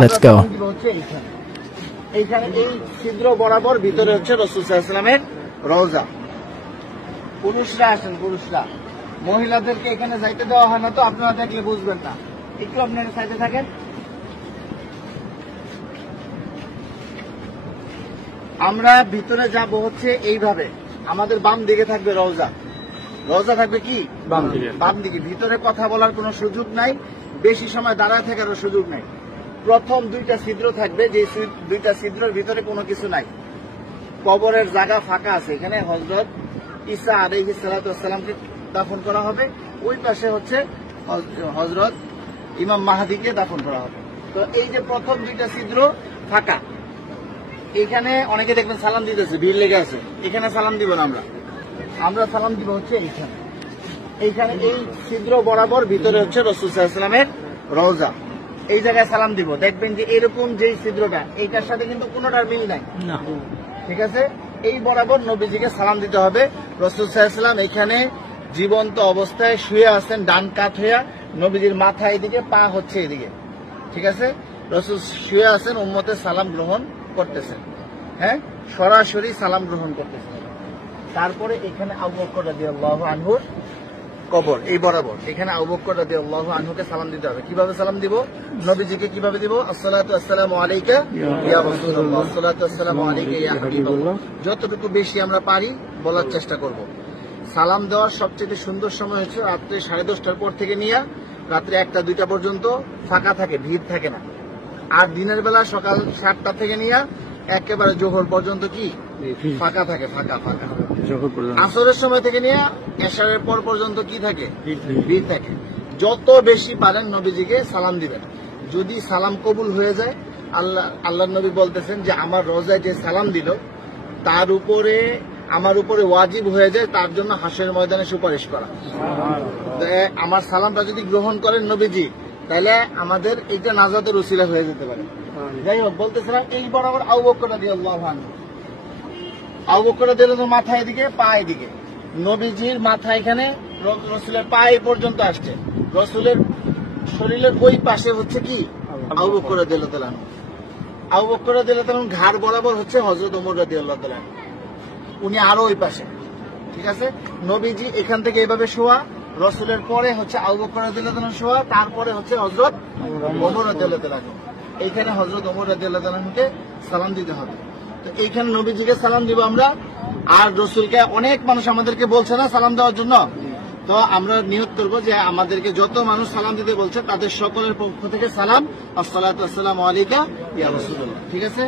Let's go. এইখানে এই ছিদ্র বরাবর ভিতরে হচ্ছে রাসূল সাল্লাল্লাহু আলাইহি ওয়াসাল্লামের রওজা। পুরুষরা আসেন, পুরুষরা, মহিলাদেরকে এখানে যাইতে দেওয়া হয় না, তো আপনারা দেখলে বুঝবেন না, একটু আপনারা সাইডে থাকেন। আমরা ভিতরে যাব হচ্ছে এইভাবে, আমাদের বাম দিকে থাকবে রওজা, রওজা থাকবে কি বাম দিকে। ভিতরে কথা বলার কোনো সুযোগ নাই, বেশি সময় দাঁড়ায় থাকারও সুযোগ নাই। প্রথম দুইটা ছিদ্র থাকবে, যে দুইটা ছিদ্রের ভিতরে কোনো কিছু নাই, কবরের জায়গা ফাঁকা আছে। এখানে হযরত ঈসা আলাইহিস সালাতু ওয়াস সালামকে দাফন করা হবে, ওই পাশে হচ্ছে হযরত ইমাম মাহদিকে দাফন করা হবে। তো এই যে প্রথম দুইটা ছিদ্র ফাঁকা, এখানে অনেকে দেখবেন সালাম দিতেছে, ভিড় লেগে আছে। এখানে সালাম দিব না, আমরা সালাম দিব হচ্ছে এইখানে। এইখানে এই ছিদ্র বরাবর ভিতরে হচ্ছে রাসূল সাল্লাল্লাহু আলাইহি ওয়াসাল্লামের রওজা, এই জায়গায় সালাম দিব। দেখবেন যে এরকম যেই ছিদ্রটা, এইটার সাথে কিন্তু কোনোটার মিল নাই, ঠিক আছে? এই বরাবর নবীজিকে সালাম দিতে হবে। রাসূল সাল্লাল্লাহু আলাইহি ওয়াসাল্লাম এখানে জীবন্ত অবস্থায় শুয়ে আছেন, ডান কাত হইয়া, নবীজির মাথা এদিকে, পা হচ্ছে এদিকে, ঠিক আছে? রাসূল শুয়ে আছেন, উম্মতের সালাম গ্রহণ করতেছেন, হ্যাঁ, সরাসরি সালাম গ্রহণ করতেছেন। তারপরে এখানে আবু বকর রাদিয়াল্লাহু আনহুর কবর, এই বরাবর এখানে আবু বকর রাদিয়াল্লাহু আনহুকে সালাম দিতে হবে। কিভাবে সালাম দিব? নবীজিকে কিভাবে দিব? আসসালাতু আসসালামু আলাইকা ইয়া রাসূলুল্লাহ, আসসালাতু আসসালামু আলাইকা ইয়া হাবিবাল্লাহ। যতটুকু বেশি আমরা পারি বলার চেষ্টা করব। সালাম দেওয়ার সবচেয়ে সুন্দর সময় হচ্ছে রাত্রে 10:30টার পর থেকে নিয়ে রাত্রে 1টা-2টা পর্যন্ত ফাঁকা থাকে, ভিড় থাকে না। আর দিনের বেলা সকাল 7টা থেকে নিয়ে একেবারে জোহর পর্যন্ত কি ফাঁকা থাকে, ফাঁকা। আসরের সময় থেকে নিয়ে এশারের পর পর্যন্ত কি থাকে? ভিড় থাকে। যত বেশি পারেন নবীজিকে সালাম দিবেন। যদি সালাম কবুল হয়ে যায়, আল্লাহ নবী বলতেছেন যে আমার রওজায় যে সালাম দিল, তার উপরে আমার উপরে ওয়াজিব হয়ে যায় তার জন্য হাসরের ময়দানে সুপারিশ করা। আমার সালামটা যদি গ্রহণ করেন নবীজি, তাহলে আমাদের এইটা নাজাতের উসিলা হয়ে যেতে পারে। যাই হোক, বলতেছিলাম এই বরাবর আবু বকর রাদিয়াল্লাহু আনহু, আবু বকর রাদিয়াল্লাহু আনহু মাথা এদিকে, পা এদিকে। নবীজির মাথা এখানে, রাসূলের পা এই পর্যন্ত আসছে, রাসূলের শরীরের ওই পাশে হচ্ছে কি আবু বকর রাদিয়াল্লাহু আনহু। আবু বকর রাদিয়াল্লাহু আনহু ঘাড় বরাবর হচ্ছে হযরত ওমর রাদিয়াল্লাহু আনহু, উনি আরো ওই পাশে, ঠিক আছে? নবীজি এখান থেকে এইভাবে শোয়া, রাসূলের পরে হচ্ছে আবু বকর রাদিয়াল্লাহু আনহু শোয়া, তারপরে হচ্ছে হযরত ওমর রাদিয়াল্লাহু আনহু। এইখানে হযরত ওমর রাদিয়াল্লাহু আনহুকে সালাম দিতে হবে। তো এইখানে নবীজিকে সালাম দিব আমরা। আর রাসূলকে অনেক মানুষ আমাদেরকে বলছে না সালাম দেওয়ার জন্য, তো আমরা নিয়ত করবো যে আমাদেরকে যত মানুষ সালাম দিতে বলছে তাদের সকলের পক্ষ থেকে সালাম, আসসালাতু আসসালামু আলাইকা ইয়া রাসূলুল্লাহ, ঠিক আছে?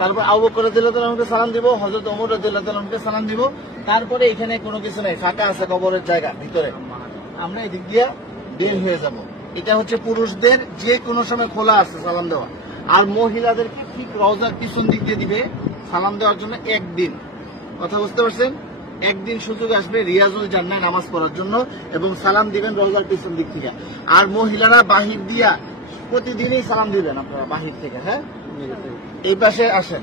তারপর আবু বকর রাদিয়াল্লাহু আনহুকে সালাম দিব, হযরত ওমর রাদিয়াল্লাহু আনহুকে সালাম দিব। তারপরে এখানে কোনো কিছু নাই, ফাঁকা আছে কবরের জায়গা ভিতরে, আমরা এদিক দিয়ে বের হয়ে যাব। এটা হচ্ছে পুরুষদের যে কোনো সময় খোলা আছে সালাম দেওয়া। আর মহিলাদেরকে ঠিক রওজার পিছন দিক দিয়ে দিবে সালাম দেওয়ার জন্য একদিন। কথা বুঝতে পারছেন? একদিন সুযোগ আসবে রিয়াজুল জান্নাহ নামাজ পড়ার জন্য, এবং সালাম দিবেন রওজার পিছন দিক থেকে। আর মহিলারা বাহির দিয়া প্রতিদিনই সালাম দিবেন আপনারা বাহির থেকে, হ্যাঁ? এই পাশে আসেন।